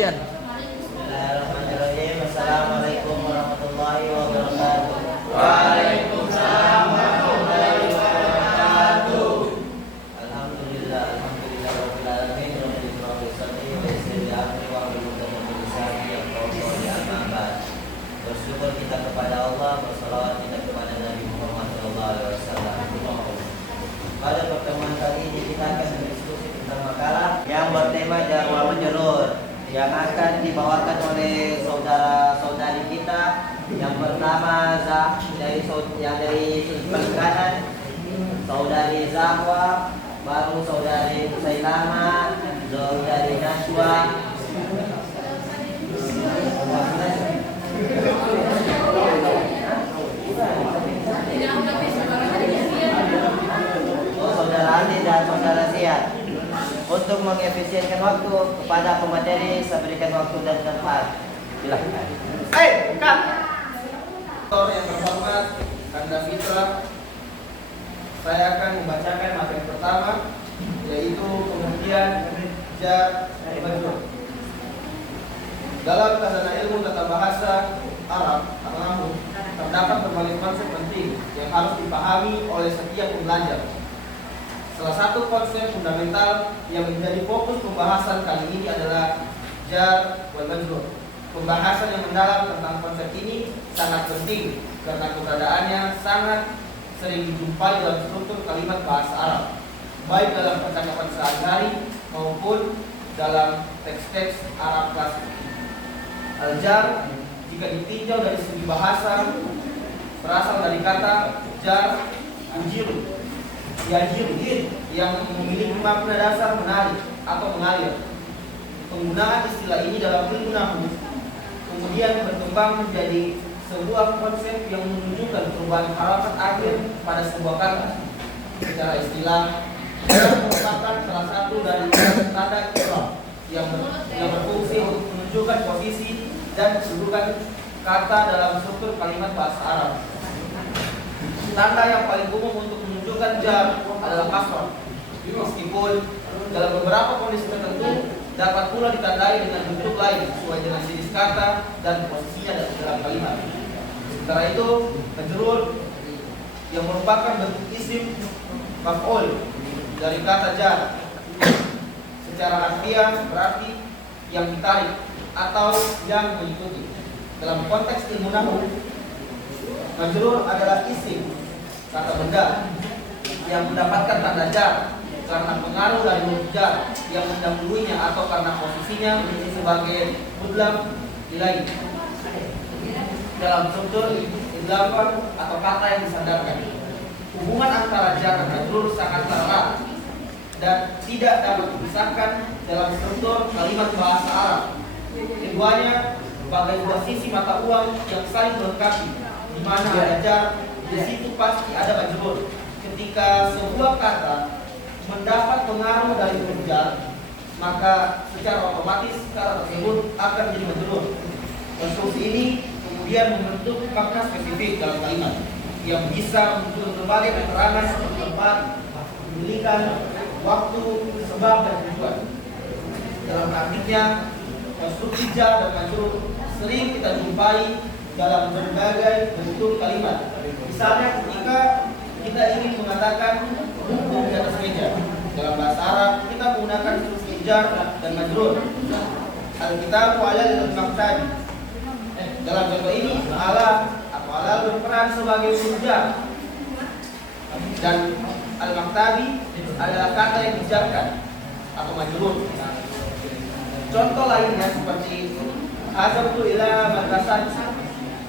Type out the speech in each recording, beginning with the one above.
Sian. Bismillahirrahmanirrahim. Assalamualaikum warahmatullahi wabarakatuh. Waalaikumsalam warahmatullahi wabarakatuh. Alhamdulillah rabbil alamin rabbil alamin bismillahirrahmanirrahim wa bihamdihi. Bersyukur kita kepada Allah, bersalawat kita kepada Nabi Muhammad SAW. Pada pertemuan kali ini kita akan berdiskusi tentang makalah yang bertema jar wal majrur yang akan dibawakan oleh saudara-saudari kita. Yang pertama dari sudut kanan saudari Zahwa, baru saudari Musailama, saudari Najwa. Saudara Andi dan saudara Sian. Untuk mengefisienkan waktu kepada pemateri, saya berikan waktu dan tempat. Silakan. Kak. Yang terhormat, Kanda Fitra, saya akan membacakan materi pertama, yaitu pengertian jar majrur. Dalam khazanah ilmu tata bahasa Arab atau Nahu, terdapat berbagai konsep penting yang harus dipahami oleh setiap pembelajar. Salah satu konsep fundamental yang menjadi fokus pembahasan kali ini adalah jar wal majrur. Pembahasan yang mendalam tentang konsep ini sangat penting karena keberadaannya sangat sering dijumpai dalam struktur kalimat bahasa Arab, baik dalam percakapan sehari-hari maupun dalam teks-teks Arab klasik. Al-jar jika ditinjau dari segi bahasa berasal dari kata jar ujiru, yang memiliki makna dasar menarik atau mengalir. Penggunaan istilah ini dalam ilmu nahwu kemudian berkembang menjadi sebuah konsep yang menunjukkan perubahan harakat akhir pada sebuah kata. Secara istilah, jar merupakan salah satu dari tanda i'rab yang berfungsi untuk menunjukkan posisi dan kedudukan kata dalam struktur kalimat bahasa Arab. Tanda yang paling umum untuk menunjukkan jar adalah kasrah, meskipun dalam beberapa kondisi tertentu dapat pula ditandai dengan bentuk lain sesuai dengan jenis kata dan posisinya dalam kalimat. Sementara itu, majrur yang merupakan bentuk isim maf'ul dari kata jar, secara harfiah berarti yang ditarik atau yang mengikuti. Dalam konteks ilmu nahwu, majrur adalah isim kata benda yang mendapatkan tanda jar karena pengaruh dari huruf jar yang mendahulunya atau karena posisinya sebagai mudlam nilai dalam struktur idgham atau kata yang disandarkan. Hubungan antara jar dan majrur sangat erat dan tidak dapat dipisahkan dalam struktur kalimat bahasa Arab. Keduanya sebagai dua sisi mata uang yang saling melengkapi, di mana ada jar, di situ pasti ada majrur. Ketika sebuah kata mendapat pengaruh dari huruf jar, maka secara otomatis kata tersebut akan menjadi majrur. Konstruksi ini kemudian membentuk makna spesifik dalam kalimat yang bisa menunjukkan berbagai keterangan seperti tempat, pemilikan, waktu, sebab, dan tujuan. Dalam praktiknya, konstruksi jar dan majrur sering kita jumpai dalam berbagai bentuk kalimat. Misalnya ketika kita ingin mengatakan buku di atas meja, dalam bahasa Arab kita menggunakan konstruksi jar dan majrur. Al-kitab ala al-maktabi. Dalam contoh ini, ala atau ala berperan sebagai huruf jar dan al-maktabi adalah kata yang dijarkan atau majrur. Contoh lainnya seperti hazartu ila madrasah,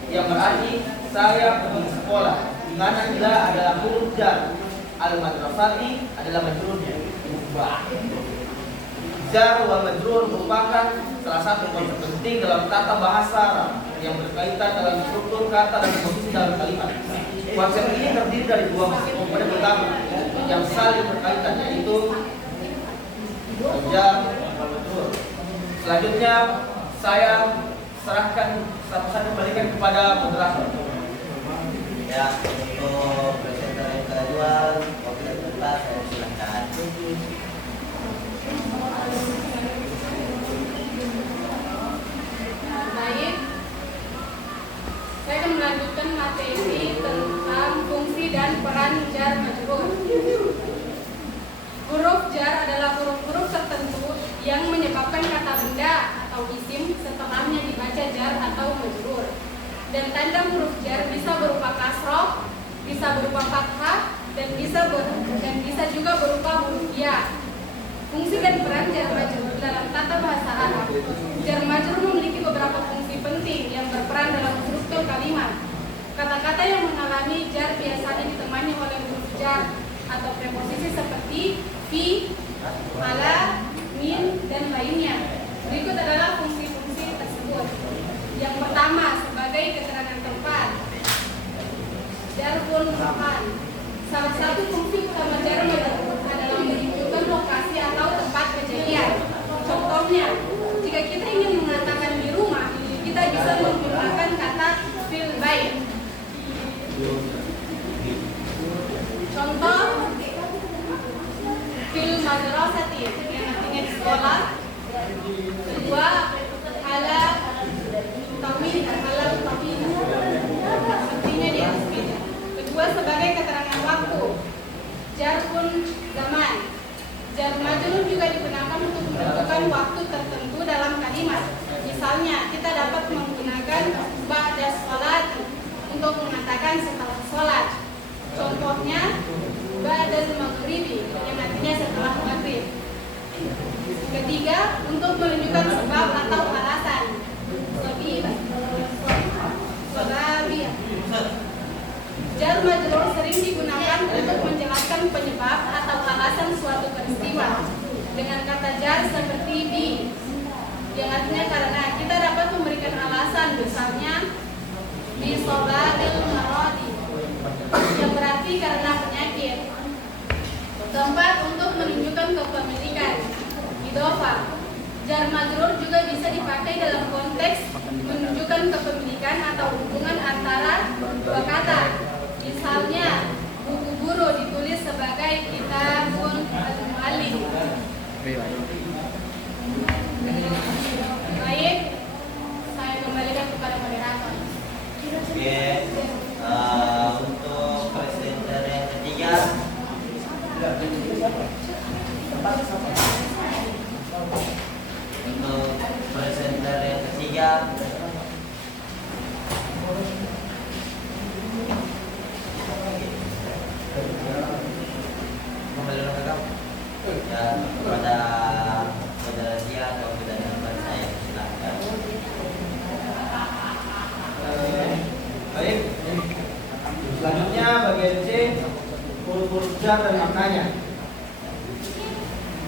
yang berarti saya pergi ke sekolah, di mana ila adalah huruf jar, al-madrasati adalah majrurnya. Jar wal majrur merupakan salah satu konsep penting dalam tata bahasa Arab yang berkaitan dalam struktur kata dan posisi dalam kalimat. Konsep ini terdiri dari dua komponen utama yang saling berkaitan, yaitu jar wal majrur. Selanjutnya saya kembalikan kepada moderator. Ya, untuk presenter yang kedua, wakil ketua saya silakan. berperan jar majrur. Huruf jar adalah huruf-huruf tertentu yang menyebabkan kata benda atau isim setelahnya dibaca jar atau majrur. Dan tanda huruf jar bisa berupa kasroh, bisa berupa fathah, dan bisa juga berupa huruf ya. Fungsi dan peran jar majrur dalam tata bahasa Arab. Jar majrur memiliki beberapa fungsi penting yang berperan dalam struktur kalimat. Kata-kata yang mengalami jar biasanya ditemani oleh huruf jar atau preposisi seperti fi, ala, min, dan lainnya. Berikut adalah fungsi-fungsi tersebut. Yang pertama, sebagai keterangan tempat. Jarfun makan. Salah satu fungsi utama jar majrur adalah menunjukkan lokasi atau tempat kejadian. Contohnya, jika kita ingin mengatakan di rumah, kita bisa menggunakan kata fil bait. Contoh, fil madrasati yang artinya di sekolah. Kedua, ala tamin, artinya di atas meja. Kedua, sebagai keterangan waktu. Jarfun zaman. Jar majrur juga digunakan untuk menentukan waktu tertentu dalam kalimat. Misalnya, kita dapat menggunakan ba'da sholat untuk mengatakan setelah sholat. Contohnya, ba'dal maghribi yang artinya setelah maghrib. Ketiga, untuk menunjukkan sebab atau alasan. Sababiyah. Jar majrur sering digunakan untuk menjelaskan penyebab atau alasan suatu peristiwa. Dengan kata jar seperti bi, yang artinya karena, kita dapat memberikan alasan, misalnya bi sobabil maradi, yang berarti karena penyakit. Keempat, untuk menunjukkan kepemilikan. Idhofah. Jar majrur juga bisa dipakai dalam konteks menunjukkan kepemilikan atau hubungan antara dua kata. Misalnya, buku guru ditulis sebagai kitabun al-muallim. Baik, saya kembalikan kepada moderator. Oke, untuk presenter yang ketiga. Untuk presenter yang ketiga, ya, kepada saudara dia atau saudara saya, silakan. Baik. Selanjutnya bagian C, huruf-huruf jar dan maknanya.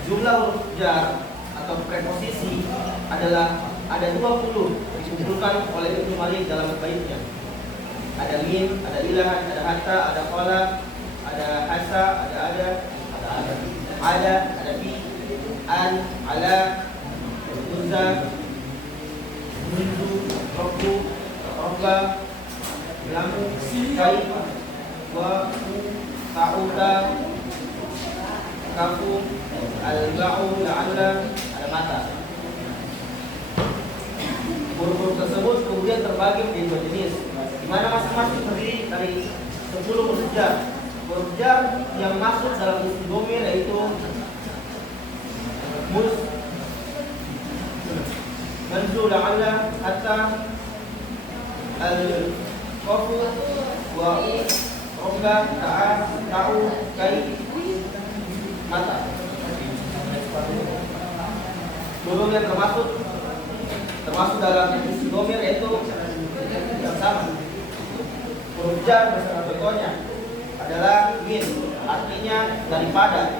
Jumlah huruf jar atau preposisi adalah ada 20 dikumpulkan oleh Ibnu Malik dalam baitnya. Ada min, ada ilahan, ada hatta, ada qala, ada hasa, ada bi, an, ala, uzza, mundu, rabbu, rabba, lamu, kai, wa, ta'uda, kafu, al-ba'u, la'alla, ada mata. Huruf-huruf tersebut kemudian terbagi menjadi dua jenis, di mana masing-masing terdiri dari 10 huruf jar. Huruf jar yang masuk dalam isim dhamir yaitu mus, manzu, la'alla, hatta, al-qafu, wa, rongga, ta'a, ta'u, kai, mata. Huruf yang termasuk dalam isim dhamir yaitu yang sama. Huruf jar bersama contohnya adalah min, artinya daripada,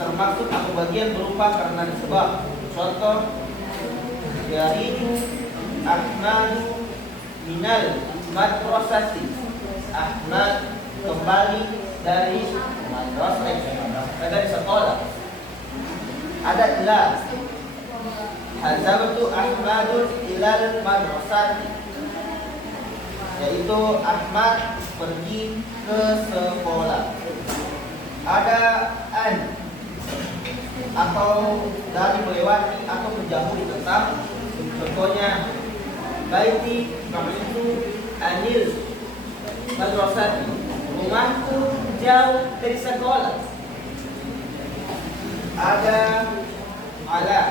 termasuk atau bagian berupa karena disebab. Contoh, yaridu Ahmadu minal madrasati. Ahmad kembali dari madrasah, dari sekolah. Ada ila, hazabtu Ahmadun ilal madrasati, yaitu Ahmad pergi ke sekolah. Ada an, atau dari melewati atau menjauhi tentang. Contohnya, baiti itu anil madrasati, Rumahku jauh dari sekolah. Ada ala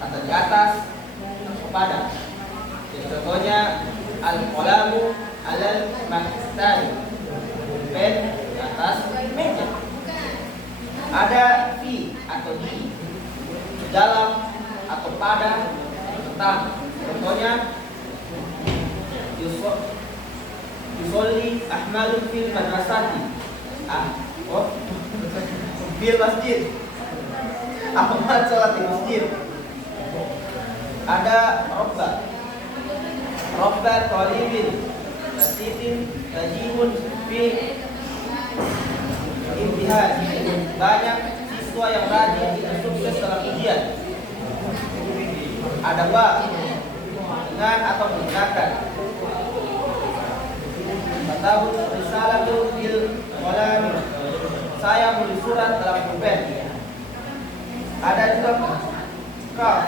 atau di atas kepada. Jadi contohnya al-qalamu alal maktab. Pen di atas meja. Ada fi atau di dalam atau pada atau tentang. Contohnya yusolli Ahmadu fil madrasati. Fil masjid. Ahmad sholat di masjid. Ada Robba talibin Nasitin tajibun fi imtihan. Banyak siswa yang rajin dan sukses dalam ujian. Ada dengan atau menggunakan. Katabu risalatu bil qalam. Saya menulis surat dalam pulpen. Ada juga kaf.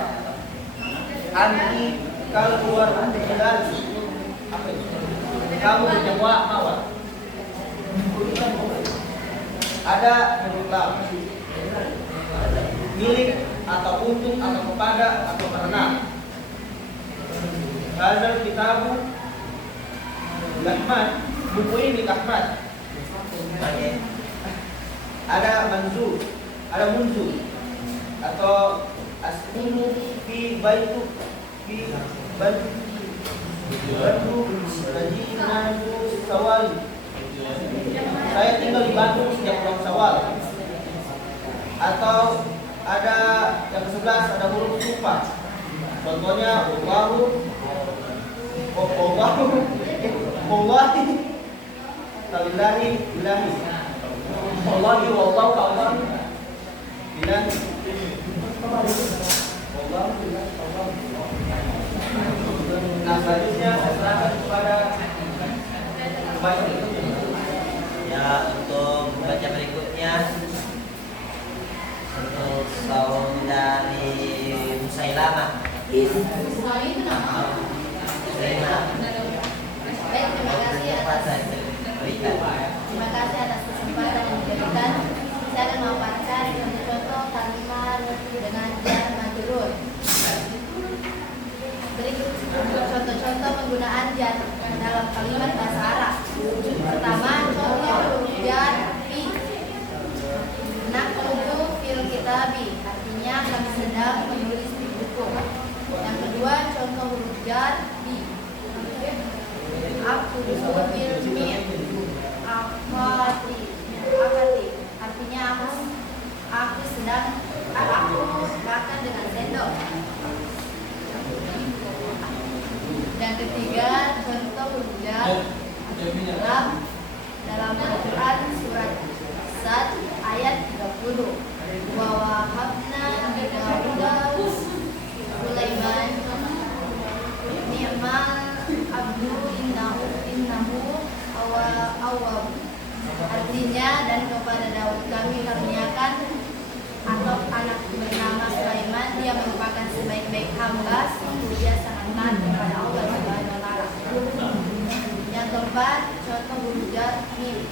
Anti kalau keluar jalan. Apa itu? Kamu menjawab mawar. Ada huruf lam. Milik atau untuk atau kepada atau karena. Hadal kitabu Ahmad, buku ini Ahmad. Ada manzur, ada munzur atau askunu fi baitu fi baitu Najinatu Sawal. Saya tinggal di Bandung sejak bulan Syawal. Atau ada yang ke-11 ada huruf sumpah. Contohnya wallahi tallahi billahi. Wallahi wallahu ta'ala billahi. Nah, selanjutnya saya serahkan kepada Baik. Ya, untuk baca berikutnya untuk saudari Musailamah. Baik, terima kasih atas kesempatan yang diberikan. Saya akan memaparkan contoh kalimat dengan jar majrur. Berikut contoh-contoh penggunaan jar dalam kalimat bahasa Arab. Pertama, contoh huruf jar fi. Naktubu fil kitabi, artinya kami sedang menulis di buku. Yang kedua, contoh huruf jar bi. Aku fil mir. Akati, artinya aku sedang makan dengan sendok. Yang ketiga, contoh huruf jar lam dalam Al-Quran surat Sad ayat 30. Wa wahabna li Dawuda Sulaiman ni'mal abdu innahu awwab. Artinya, dan kepada Daud kami karuniakan atau anak bernama Sulaiman, dia merupakan sebaik-baik hamba, sungguh dia sangat taat kepada Allah Subhanahu wa taala. Yang keempat, contoh huruf jar mim.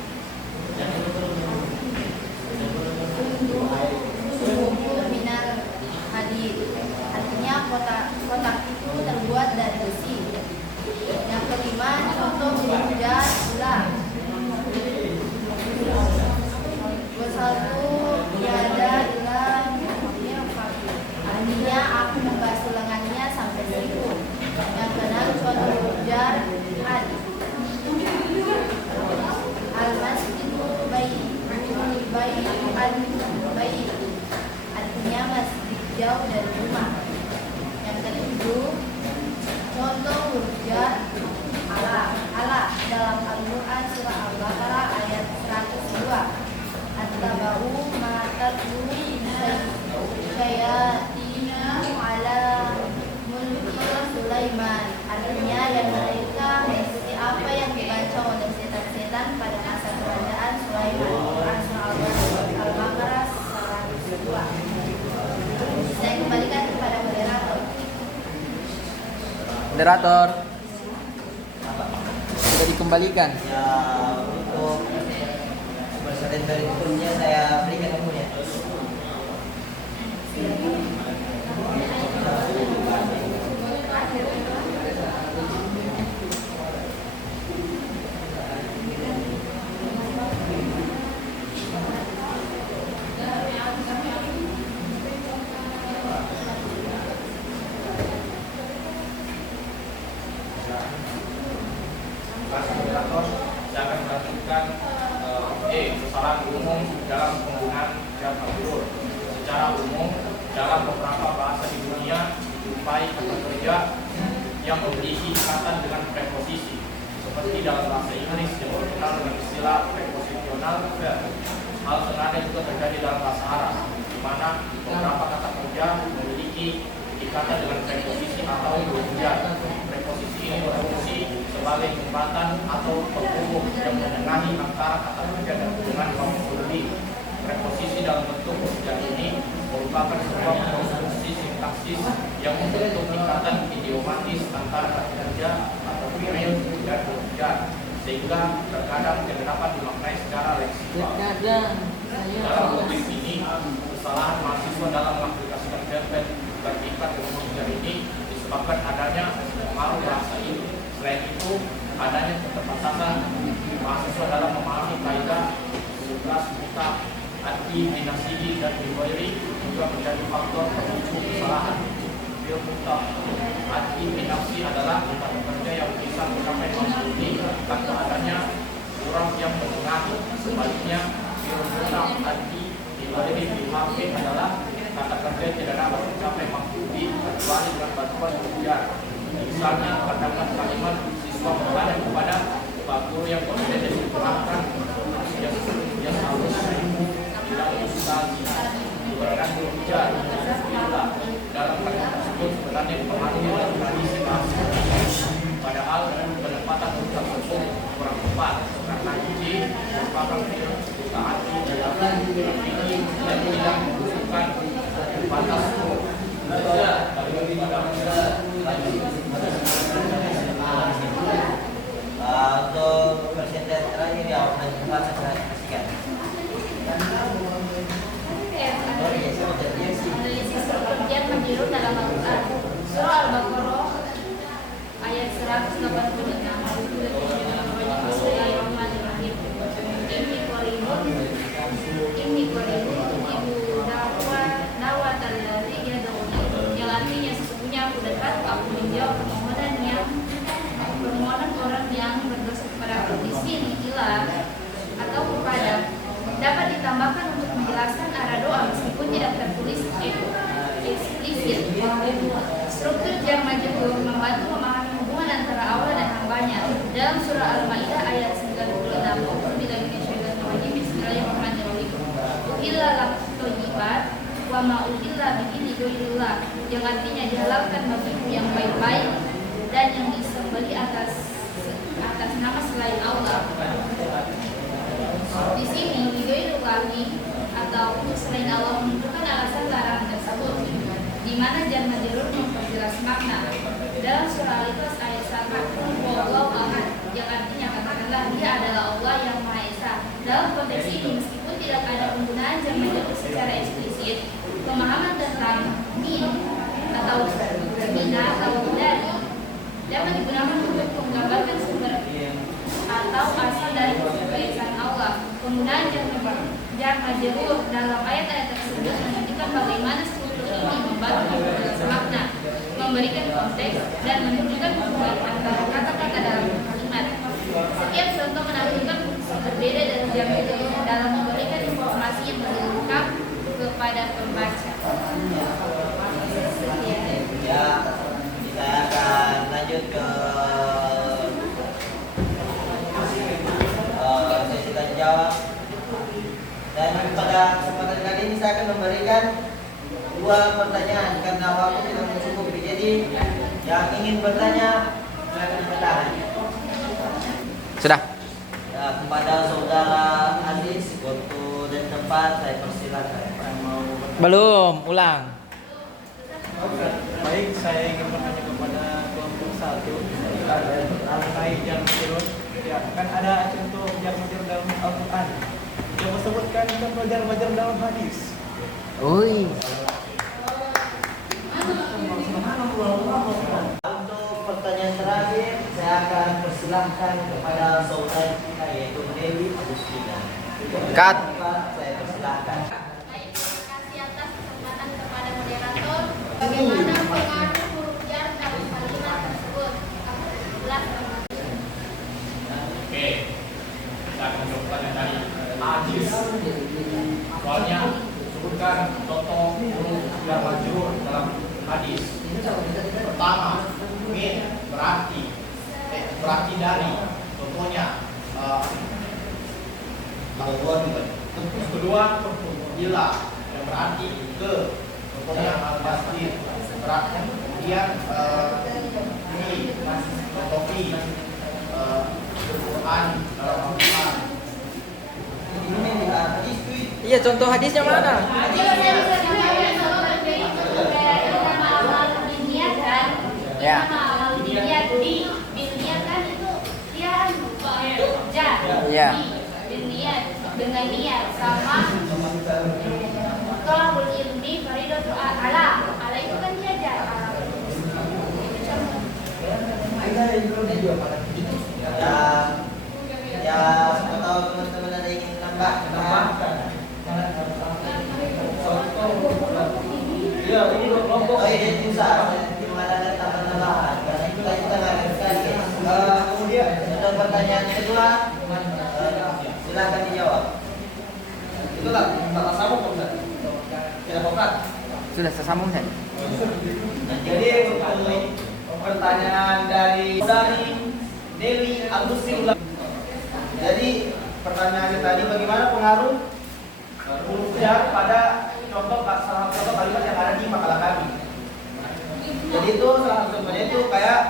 Sungguh minar hadid. Artinya kotak itu terbuat dari besi. Yang kelima, contoh huruf jar ulang. Satu tiada ilah artinya aku membasuh lengannya sampai siku. Yang keenam, contoh huruf jar ad. Al-masjidu bayi artinya masjid jauh dari rumah. Yang ketujuh, contoh huruf jar ala dalam Al-Quran surah Al-Baqarah ayat 102. Attaba'u ma tatlu syayatina ala mulki Sulaiman. Artinya, yang mereka mengikuti apa yang dibaca oleh setan-setan pada masa kerajaan Sulaiman. Quran surah Al-Baqarah 102. Saya kembalikan kepada moderator. Moderator sudah dikembalikan. Ya, untuk dari turunnya saya berikan kamu ya. Moderator, saya akan melanjutkan kesalahan umum dalam penggunaan jar majrur. Secara umum, dalam beberapa bahasa di dunia dijumpai kata kerja yang memiliki ikatan dengan preposisi, seperti dalam bahasa Inggris yang terkenal dengan istilah prepositional verb. Hal senada juga terjadi dalam bahasa Arab, di mana beberapa kata kerja memiliki ikatan dengan preposisi atau jar. Preposisi ini berfungsi sebagai jembatan atau penghubung yang menengahi antara kata kerja dan dengan maf'ul bih. Preposisi dalam bentuk jar ini merupakan sebuah konstruksi sintaksis yang membentuk ikatan idiomatis antara kata kerja atau fi'il dan jar, sehingga terkadang tidak dapat dimaknai secara leksikal. Dalam konteks ini, kesalahan mahasiswa dalam mengaplikasikan verb berikat dengan jar ini disebabkan adanya pengaruh bahasa ini. Selain itu, adanya keterbatasan mahasiswa dalam memahami kaidah 11 buta arti binasihi dan biwairi juga menjadi faktor pemicu kesalahan. Bil buta arti binasi adalah kata kerja yang bisa mencapai maksud tanpa adanya kurang yang menengahi. Sebaliknya, bil buta arti biwairi bihafi adalah kata kerja yang tidak dapat mencapai maksud kecuali dengan bantuan jar. Misalnya, terdapat kalimat siswa menghadap kepada pak guru yang berbeda diterangkan yang harus tidak ustaz dengan jar. Dalam kalimat tersebut sebenarnya pengaruh tradisi bahasa, padahal penempatan ucapan tersebut kurang tepat karena ini merupakan usaha ini dan tidak membutuhkan batas untuk persentase terakhir ya, nanti saya kasihkan. Analisis perjanjian majrur dalam Al-Quran. Surah Al-Baqarah ayat 186. Bismillahirrahmanirrahim. Inni qaribun ibu dawat allazi yad'uni. Yang artinya sesungguhnya aku dekat, aku menjawab permohonan orang yang berdosa kepada aku. Di sini ilah atau kepada dapat ditambahkan untuk menjelaskan arah doa meskipun tidak tertulis eksplisit. Struktur jar majrur membantu memahami hubungan antara Allah dan hambanya. Dalam surah Al-Maidah ayat 96, Bismillahirrahmanirrahim. Uhilla lakum thayyibat wa ma uhilla bihi ligairillah, yang artinya dihalalkan bagimu yang baik-baik dan yang disembelih atas nama selain Allah. Di sini ligairullahi atau selain Allah menunjukkan alasan larangan tersebut, di mana jar majrur memperjelas makna. Dalam surah Al-Ikhlas ayat 1, Wallahu ahad, yang artinya katakanlah Dia adalah Allah yang Maha Esa. Dalam konteks ini, meskipun tidak ada penggunaan jar majrur secara eksplisit, pemahaman tentang min atau mina atau dari dapat digunakan untuk menggambarkan sumber atau asal dari keesaan Allah. Penggunaan jar majrur dalam ayat-ayat tersebut menunjukkan bagaimana struktur ini membantu memperjelas makna, memberikan konteks, dan menunjukkan hubungan antara kata-kata dalam kalimat. Setiap contoh menampilkan fungsi berbeda dari jar majrur dalam memberikan informasi yang lebih lengkap kepada pembaca. Ya, kita akan lanjut ke sesi tanya jawab. Dan pada kesempatan kali ini saya akan memberikan 2 pertanyaan karena waktu tidak mencukupi. Jadi yang ingin bertanya silakan bertanya. Sudah. Ya, kepada saudara Aziz, waktu dan tempat saya persilakan. Belum, ulang. Baik, saya ingin bertanya kepada kelompok 1 mengenai jar majrur. Ya, kan ada contoh jar majrur dalam Al-Quran. Yang tersebut kita belajar dalam hadis. Oi. Untuk pertanyaan terakhir, saya akan persilahkan kepada saudara kita yaitu Dewi Agustina. Cut. Saya persilahkan. Baik, terima kasih atas kesempatan kepada moderator. Bagaimana pengaruh huruf jar dalam kalimat tersebut? Jelas. Oke, kita akan coba dari hadis. Soalnya sebutkan contoh huruf jar majrur dalam hadis. Pertama, min berarti dari. Contohnya yang kedua, ila yang berarti ke. Contohnya al-masjid. Kemudian fi, contoh fi, Quran dalam Al-Quran. Iya, contoh hadisnya mana? Ya. Iya. Dengan niat sama tolakul ilmi faridatu ala itu kan dia jar Ya, siapa tahu teman-teman ada yang ingin tambahkan. Iya, ini kelompok. Oh iya, susah. Gimana ada tambahan-tambahan? Karena itu kita nggak akan sekali. Kemudian Untuk pertanyaan kedua, silakan dijawab. itulah tata sambung Ustaz. Tidak Ustaz. Sudah tersambung saya. Jadi untuk pertanyaan dari Dewi Agustina. Jadi pertanyaannya tadi, bagaimana pengaruh huruf jar pada salah satu kalimat yang ada di makalah kami. Jadi itu salah satu contohnya itu kayak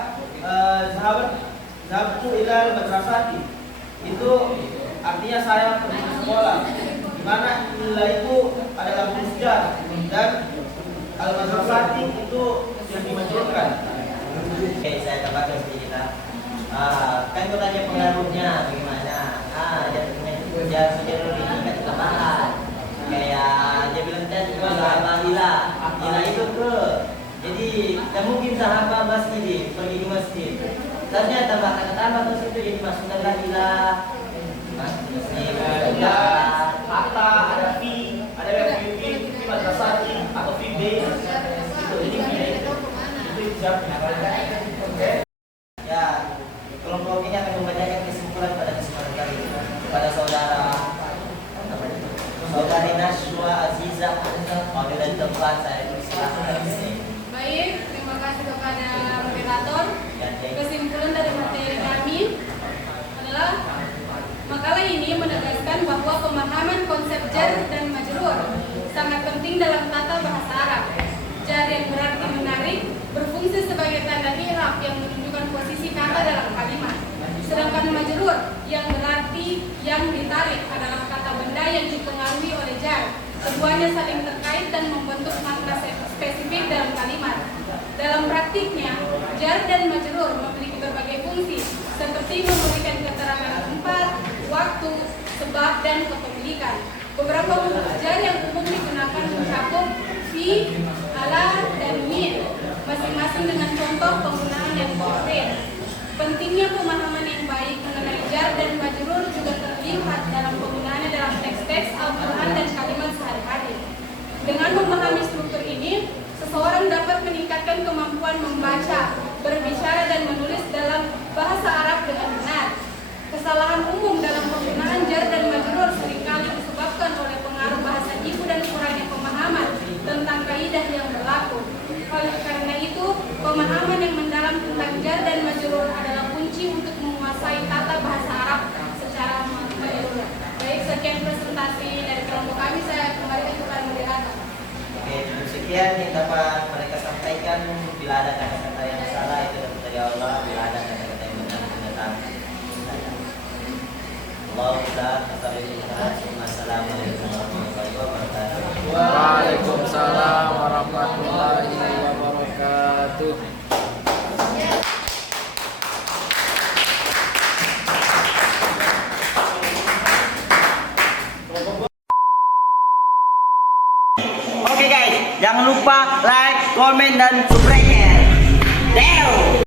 zahabtu ilal madrasati. Itu artinya saya pergi ke sekolah. Di mana ilal itu adalah huruf jar dan al madrasati itu yang dimajrurkan. Oke, saya tambahkan sedikit. Kan kau tanya pengaruhnya bagaimana? Jatuhnya itu sejarah ini kan tambahan. Kayak dia bilang tadi sahabat ila itu ke. Jadi tak mungkin sahabat masjid pergi di masjid. Seharusnya tambah kata-tambah terus itu jadi masukkan ila. Ada hatta, ada fi, ada fi madrasati atau fi b. Itu jadi itu jar. Oke. Ya, kelompok ini akan membacakan kesimpulan pada kesempatan kali ini kepada saudari Nashwa Aziza. Waktu dan tempat saya persilahkan di sini. Baik, terima kasih kepada moderator. Dan Kesimpulan dari materi kami adalah makalah ini menegaskan bahwa pemahaman konsep jar dan majrur sangat penting dalam tata bahasa Arab. Jar yang berarti menarik berfungsi sebagai tanda i'rab yang menunjukkan posisi kata dalam kalimat. Sedangkan majrur yang berarti yang ditarik adalah kata benda yang dipengaruhi oleh jar. Keduanya saling terkait dan membentuk makna spesifik dalam kalimat. Dalam praktiknya, jar dan majrur memiliki berbagai fungsi, seperti memberikan keterangan tempat, waktu, sebab, dan kepemilikan. Beberapa huruf jar yang umum digunakan mencakup fi, ala, dan min, masing-masing dengan contoh penggunaan yang konkret. Pentingnya pemahaman yang baik mengenai jar dan majrur juga terlihat dalam penggunaannya dalam teks-teks Al-Quran dan kalimat sehari-hari. Dengan memahami struktur ini, seseorang dapat meningkatkan kemampuan membaca, berbicara, dan menulis dalam bahasa Arab dengan benar. Kesalahan umum dalam penggunaan jar dan majrur seringkali disebabkan oleh pengaruh bahasa ibu dan kurangnya pemahaman tentang kaidah yang berlaku. Oleh karena itu, pemahaman yang mendalam tentang jar dan majrur adalah kunci untuk menguasai tata bahasa Arab secara menyeluruh. Baik, sekian presentasi dari kelompok kami. Saya kembalikan kepada moderator. Oke, cukup sekian yang dapat mereka sampaikan. Bila ada kata-kata yang salah itu dari Allah. Bila ada kata-kata yang benar itu datang. Assalamualaikum warahmatullahi wabarakatuh. Waalaikumsalam warahmatullahi wabarakatuh. Jangan lupa like, komen, dan subscribe-nya. Deo.